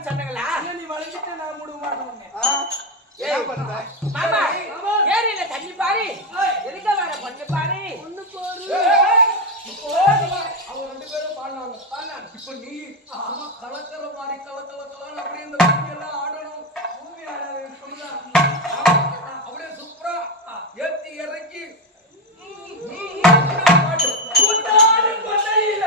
மாட்டேன்னு சொன்னாங்களா? நீ வளைஞ்சிட்டு நான் மூட மாட்டேன். மாமா ஏரியில தண்ணி பாரு, எதுக்க வர பொண்ணு பாரு. ஒண்ணு பாரு. அவங்க 2 பேரும் பாடினாங்க. இப்ப நீ கலக்கிற மாதிரி கலக்கலக்கலாம் அப்படியே இந்த பூமி எல்லாம் ஆடணும். பூமி ஆடாது சொல்லுதான். அப்படியே சூப்பரா ஏத்தி இறக்கி கூட்டாளி கொண்டையில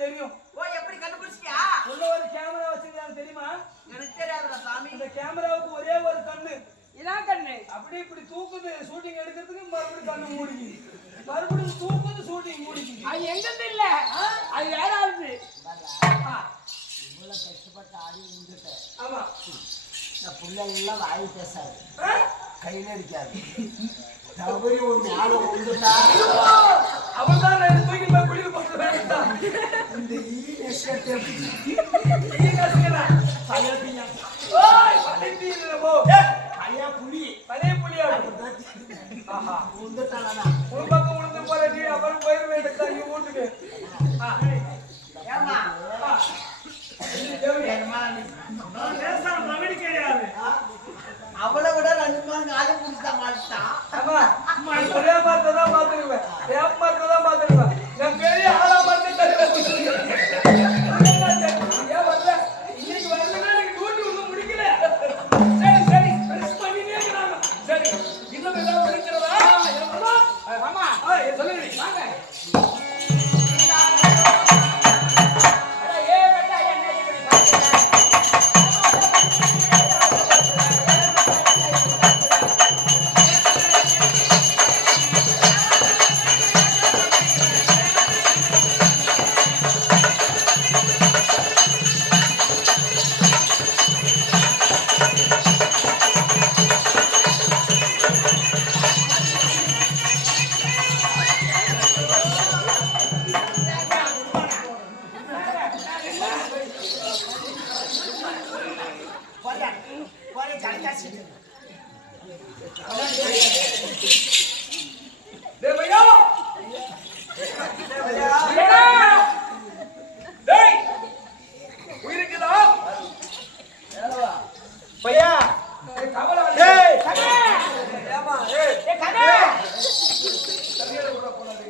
தெரியும். ஓ எப்படி கண்டுபிடிச்சியா? உள்ள ஒரு கேமரா பண்ணாங்க தெரியுமா? எனக்கு தெரியாதுடா சாமி. இந்த கேமராவுக்கு ஒரே ஒரு கண்ணு. இதான் கண்ணு. அப்படி இப்படி தூக்குது ஷூட்டிங் எடுக்கிறதுக்கு மறுபடியும் கண்ணு மூடிக்கு. மறுபடியும் தூக்குது ஷூட்டிங் மூடிக்கு. அது எங்கிட்ட இல்ல. அது வேற ஆளுது. இவ்வளவு கஷ்டப்பட்ட ஆடி இருந்துட்ட. ஆமா. இந்த புள்ளைங்கெல்லாம் வாய் பேசாது. கையில இருக்காது. தவறி ஒரு ஆளை வந்துட்டா அவன் தான் நான் தூக்கி போய் குளிக்க போட்டு வேண்டாம். இந்த ஈனேஷத்தை பழைய போ பழைய புலி பழைய புலியா ஆஹா வந்துட்டானா ஒரு பக்கம் உளுந்து போறடி அப்புறம் போயிட வேண்டியதா நீ வீட்டுக்கு. ஏமா அவளை விட 2 மணி நேரம் குடிச்சா மாட்டான். ஆமா ஒரே மாதிரி தான் பாத்துருவேன். ஏன் மாதிரி தான் பாத்துருவேன். நான் பெரிய ஆளா மாதிரி ஏன் வரல இன்னைக்கு வரலன்னா எனக்கு டியூட்டி ஒன்றும் முடிக்கல. சரி சரி பிரஸ் பண்ணினே இருக்கிறாங்க. சரி இன்னும் ஏதாவது இருக்கிறதா? ஆமா சொல்லுங்க வாங்க. ஏ பெட்டா என்ன இப்படி பாக்குற? டேய் பையா டேய் உயிருக்குதா பையா கவலை டேய் கண்ணே ஏமா ஏய் ஏ கண்ணே தண்ணியில கூட போடாதே.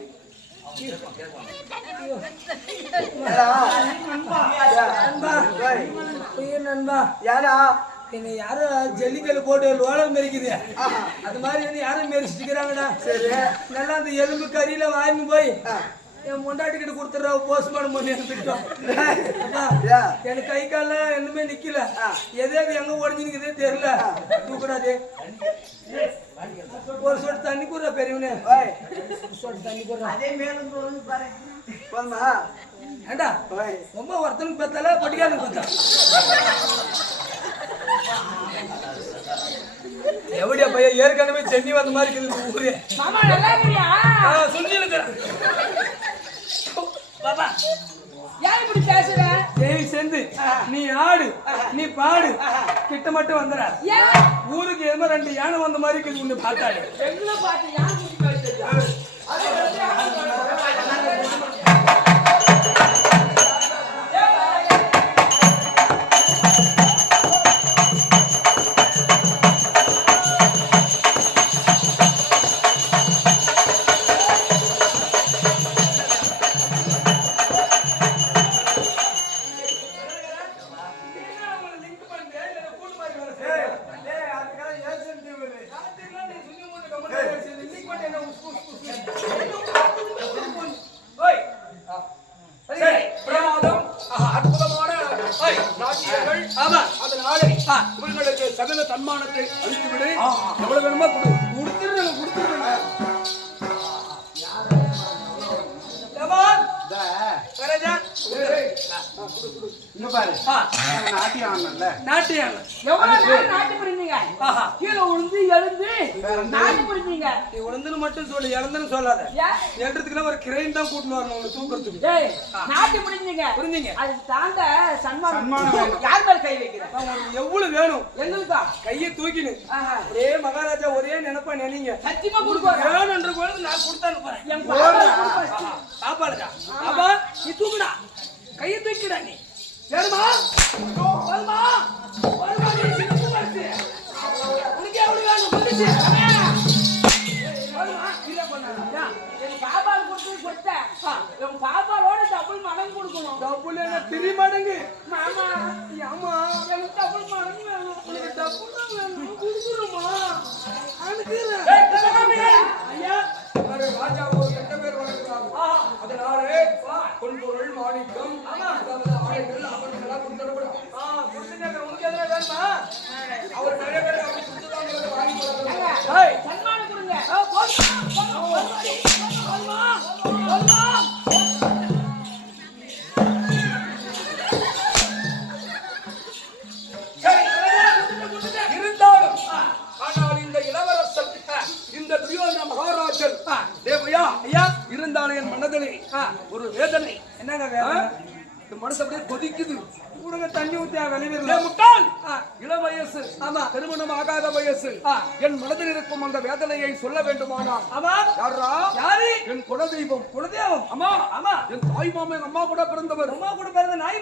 நண்பா யாரா என்ன யாரும் ஜல்லிக்கல்லு போட்டு லோலம் மெரிக்குது அது மாதிரி வந்து யாரும் மெரிச்சிட்டுக்கிறாங்கடா. சரி நல்லா அந்த எலும்பு கறியில வாங்கி போய் என் முண்டாட்டி கிட்ட கொடுத்துட்றா போஸ்ட்மார்டம் பண்ணி எடுத்துக்கிட்டோம். எனக்கு கை காலில் என்னமே நிக்கல. எது எங்க உடஞ்சுனுக்குதே தெரியல. தூக்கூடாது ஒரு சொட்டு தண்ணி கூடுற பெரியவனே சொட்டு தண்ணி கூடுற அதே மேலும் பாரு ஏண்டா ரொம்ப ஒருத்தனுக்கு பார்த்தால பொட்டிக்காரனுக்கு பார்த்தா எப்படியா பையன் ஏற்கனவே சென்னி வந்த மாதிரி இருக்குது ஊரே. மாமா நல்லா இருக்கியா? சொல்லி பாபா ஏன் இப்படி பேசுற? ஏய் செந்து நீ ஆடு நீ பாடு கிட்ட மட்டும் வந்துடா. ஏன் ஊருக்கு எதுவும் 2 யானை வந்த மாதிரி இருக்குது உன்னை பார்த்தாடு. எங்களை பார்த்து யார் குடி கழிச்சா? அது இவர்களுக்கு சகல தன்மானத்தை அளித்து விடு. எவ்வளவு வேணுமா கொடுத்துருங்க. இங்க பாரு நாட்டியம் எவ்வளவு நேரம் நாட்டு புரிஞ்சீங்க? கீழே விழுந்து எழுந்து நாட்டு புரிஞ்சீங்க. நீ உழந்துன்னு மட்டும் சொல்லு இழந்துன்னு சொல்லாத. ஏன் எழுறதுக்குலாம் ஒரு கிரெயின் தான் கூட்டின்னு வரணும் உன்னை தூக்குறதுக்கு. டேய் நாட்டு புரிஞ்சீங்க புரிஞ்சீங்க அது தாண்ட சன்மானம் வேணும். யார் மேல கை வைக்கிற? உனக்கு எவ்வளவு வேணும் எங்களுக்கா? கையை தூக்கினு ஆஹா. ஒரே மகாராஜா ஒரே நினைப்பா நினைங்க சத்தியமா கொடுப்போம். வேணுன்ற பொழுது நான் கொடுத்தான்னு போறேன். என் பாப்பா சாப்பாடுடா பாப்பா நீ தூக்குடா கையை தூக்கிடா நீ வேணுமா வருமா வருமா நீ சின்ன மனசு உனக்கு எவ்வளவு வேணும் வந்துச்சு வருமா இல்ல பண்ணாதா என் பாப்பா கொடுத்து கொடுத்தேன். என் பாப்பாவோட டபுள் மடங்கு கொடுக்கணும். டபுள் என்ன 3 மடங்கு மாமா ஆமா எனக்கு டபுள் மடங்கு வேணும். உனக்கு டபுள் தான் வேணும் கொடுக்குறோமா ஐயா ராஜா ஒரு கெட்ட பேர் வளர்க்கிறாங்க. அதனால பொன்பொருள் மாணிக்கம் ஆடைகள் ஆபரணங்களா கொடுத்துடக்கூடாது. அவர் நிறைய பேர் அப்படி கொடுத்துதான் வாங்கி கொடுக்குறாங்க. ஏங்க, ஏய், சன்மானம் கொடுங்க. சரி, இருந்தாலும் ஆனால் இந்த இளவரசர் இந்த துரியோதன மகாராஜன் தேவையா ஐயா இருந்தாலும் என் மனதிலே ஒரு வேதனை. என்னங்க வேலை இந்த மனசு அப்படியே கொதிக்குது. கூடங்க தண்ணி ஊத்தி ஏ வெளியே முட்டாள், இளம் வயசு, ஆமா. திருமணம் ஆகாத வயசு. என் மனதில் இருக்கும் அந்த வேதனையை சொல்ல வேண்டுமானால் ஆமா யாரா? யாரு என் குலதெய்வம். குலதெய்வம் அம்மா, ஆமா என் தாய் மாமன் அம்மா கூட பிறந்தவர். அம்மா கூட பிறந்த நாய்